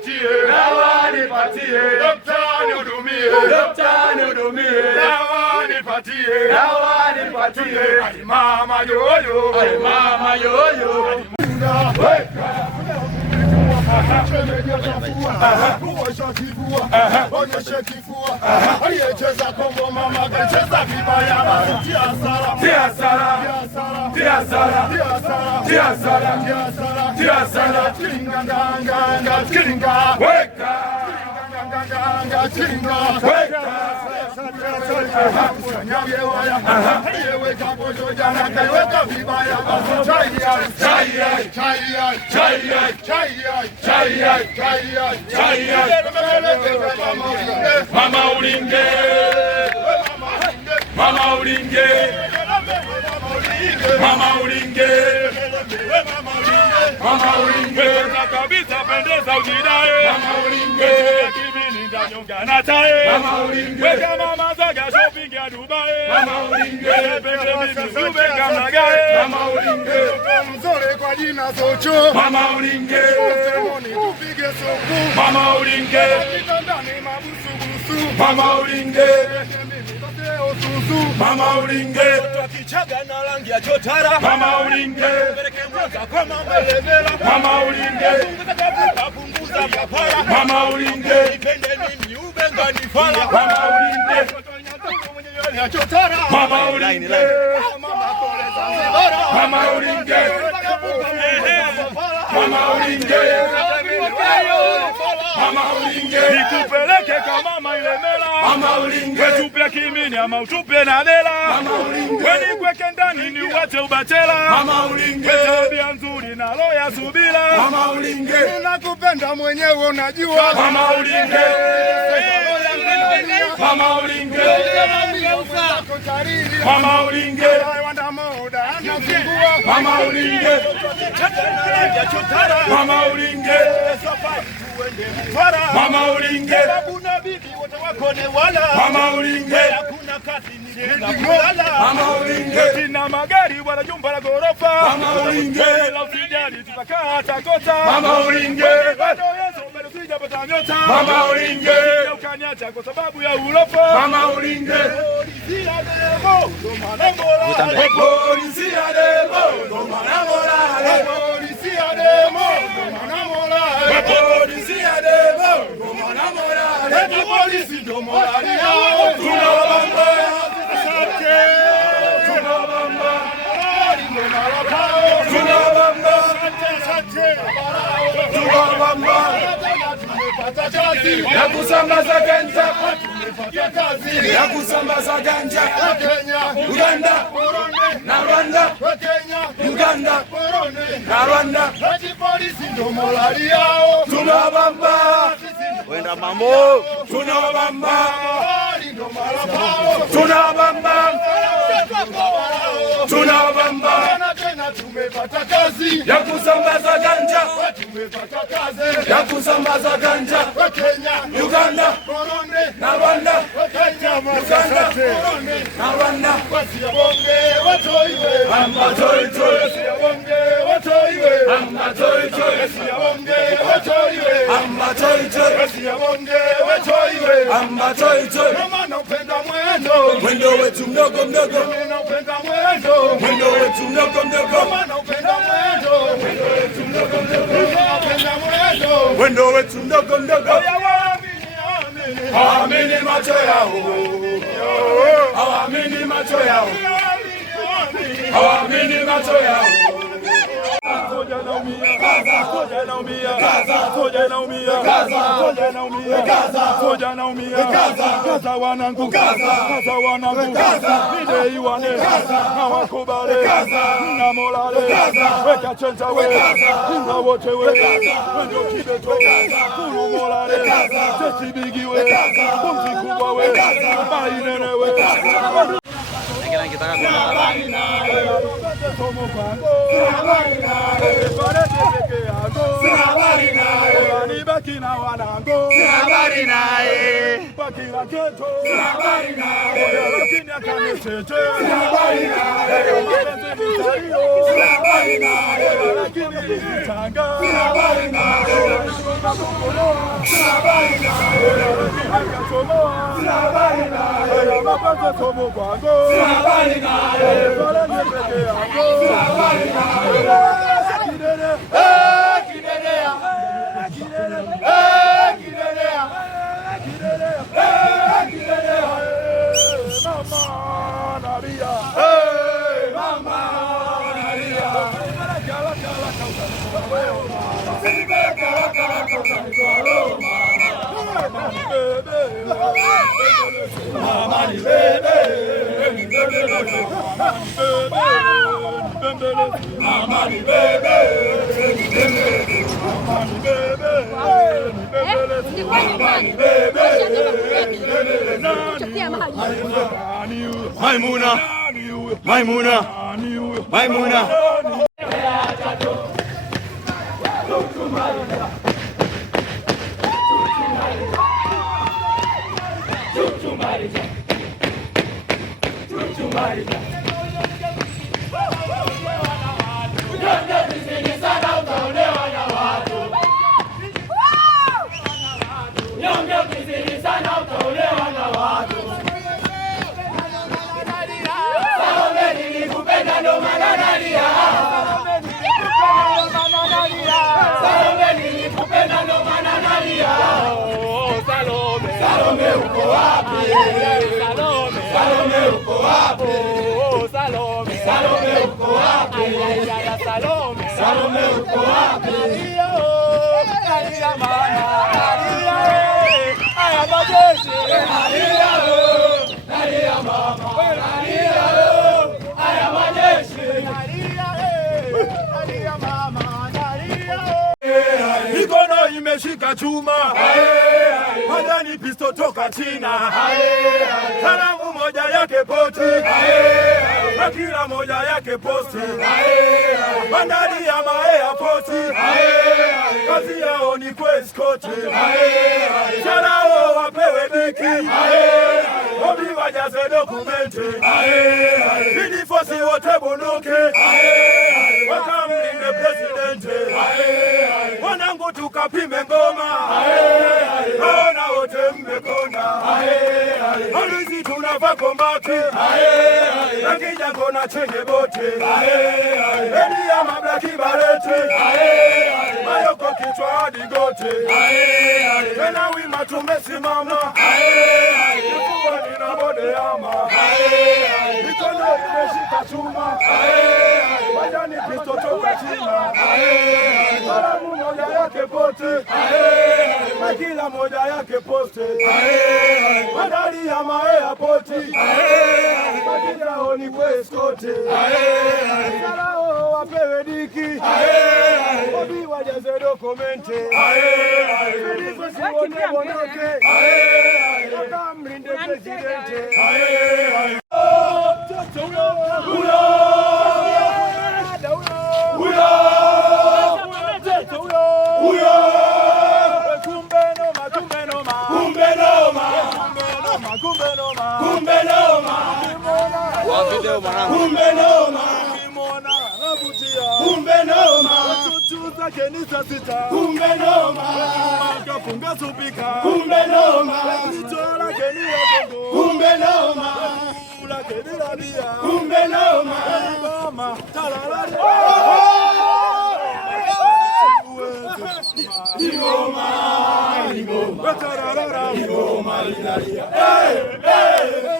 nipatie, dawa nipatie, dokta nihudumie, dokta nihudumie, dawa nipatie, dawa nipatie, ai mama yoyo, ai mama yoyo. Onyeshe kifua, aliyecheza Kongo mama kacheza vibaya, tia hasara, tia hasara, tia hasara, tia hasara, tia hasara, tia hasara, tia hasara, kiringa nganga kiringa, weka, kiringa nganga kiringa, weka. Nyawewaya, aliyeweka pojo jana kaiweka vibaya, chai chai chai chai chai Mama ulinge, mama ulinge, mama ulinge, mama ulinge, kabisa pendeza ujidae, mama ulinge, kibini ndanyonga natae, mama ulinge, weka mama zaga shopping ya Dubai, mama ulinge, pende mimi ube kama gae, mama ulinge, mzore kwa jina Socho, mama ulinge, tupige soku, mama ulinge, ndani mabusu busu, mama ulinge, mama ulinge, Kichaga na rangi ya chotara, mama ulinge, kwa mama levela, mama ulinge, punguza mapara, mama ulinge, ipende mimi ubenga ni fala, mama ulinge, mama ulinge, mama ulinge, mama ulinge, mama ulinge, nikupeleke kama mama ilemela, mama ulinge, tupe kimini ama utupe na dela, mama ulinge, weni kweke ndani ni uwache ubatela, mama ulinge, tabia nzuri na roho ya subira, mama ulinge, nakupenda mwenyewe unajua, mama ulinge, mama ulinge, mama ulinge, mama ulinge, mama ulinge, mama ulinge, kuna bibi wote wako ni wala, mama ulinge, kuna kazi ni kulala, mama ulinge, na magari wala jumba la gorofa, mama ulinge, la usijali tutakaa hata kota, mama ulinge, bado Yesu bado sijapata nyota, mama ulinge, ukaniacha kwa sababu ya ulofa, mama ulinge, polisi ya demo ndo maana morale, polisi ya demo ndo maana morale, polisi ya demo ndo maana morale, polisi ya demo ndo maana morale, polisi ndo morale yao, tunawabamba, tunawabamba, tunawabamba, tumepata kazi ya kusambaza ganja, tumepata kazi ya kusambaza ganja, Kenya, Uganda na Rwanda, Kenya, Uganda Burundi na Rwanda, polisi ndo morale yao, tunawabamba, wenda mambo, tunawabamba, ndo marafao, tunawabamba, tunawabamba, tena tumepata kazi ya kusambaza ganja, tumepata kazi ya kusambaza ganja, Kenya, Uganda Burundi na Rwanda, Kenya, Uganda Burundi na Rwanda, wasiyabonge watoiwe, amba toi toi, wasiyabonge watoiwe, amba toi toi, wasiyabonge watoiwe, amba toi toi, wasiyabonge watoiwe, amba toi toi, mama napenda mwendo, mwendo wetu mdogo mdogo, napenda mwendo, mwendo wetu mdogo mdogo, mama napenda mwendo, mwendo wetu mdogo mdogo, napenda mwendo, mwendo wetu mdogo mdogo, hawaamini macho yao, hawaamini macho yao, hawaamini macho yao. soja naumia, soja naumia, soja naumia, soja naumia, soja naumia, kaza wanangu, kaza wanangu, bidei wane, hawakubale, na molale, weka chenza we, inga wote we, wendo kibeto, kulu molale, chechi bigi we, pumzi kubwa we, bai nene we, baki na wanangu, Habari naye, baki na keto, lakini akane cheche, sina habari naye. Mapenzi ni salio, sina habari naye. Lakini nilitanga, sina habari naye. Sina habari naye. Akachomoa, sina habari naye. Mapenzi somo kwangu, sina habari naye. Pale nipeke yangu, sina habari naye. Kidedea, kidedea, kidedea, kidedea, kidedea. Mama Nadia, hey Mama Nadia, Mama ni bebe, Mama ni bebe, Maimuna, Maimuna, Maimuna. Salome uko wapi? Salome, Salome uko wapi? Salome, Salome uko wapi? Salome, Salome uko wapi? Nalia mama, nalia haya majeshi, nalia nalia mama, nalia haya majeshi, nalia mama, nalia. Mikono imeshika chuma, Hadani pisto toka China, salamu moja yake poti, na kila moja yake posti, bandari ya Maea poti, kazi yao ni kueskoti, charao wapewe diki, obi wajaze dokumenti, vidifosi wote bunuke, wakamlinde presidente, wanangu tukapime ngoma, naona wote mmekonda, harusi tunavaa kombati, nakija kona chenye bote, eni ya mablaki barete, mayoko kichwa hadi gote, tena wima tumesimama, kifua nina bode ama, mikono imeshika chuma, wajani pisto toka China, salamu moja yake pote, na kila moja yake poste, bandari ya Maea poti, wakijao ni kueskote, salao wapewe diki, obi wajaze dokumente, vidifosi wote bonoke, wakamlinde presidente. Kenisa sita, kumbe noma, makafunga supika, kumbe noma, kichola kenia kongo, kumbe noma, ula kenila dia, kumbe noma, mama, talalari, igoma, igoma, talalara, igoma, ilaria,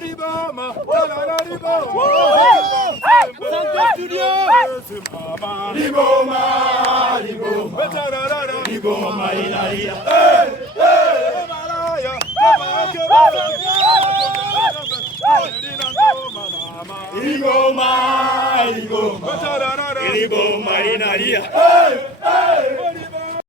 igoma, talalari, igoma, igoma, Igoma ilaria, Malaya, Igoma, Igoma, Igoma ilaria.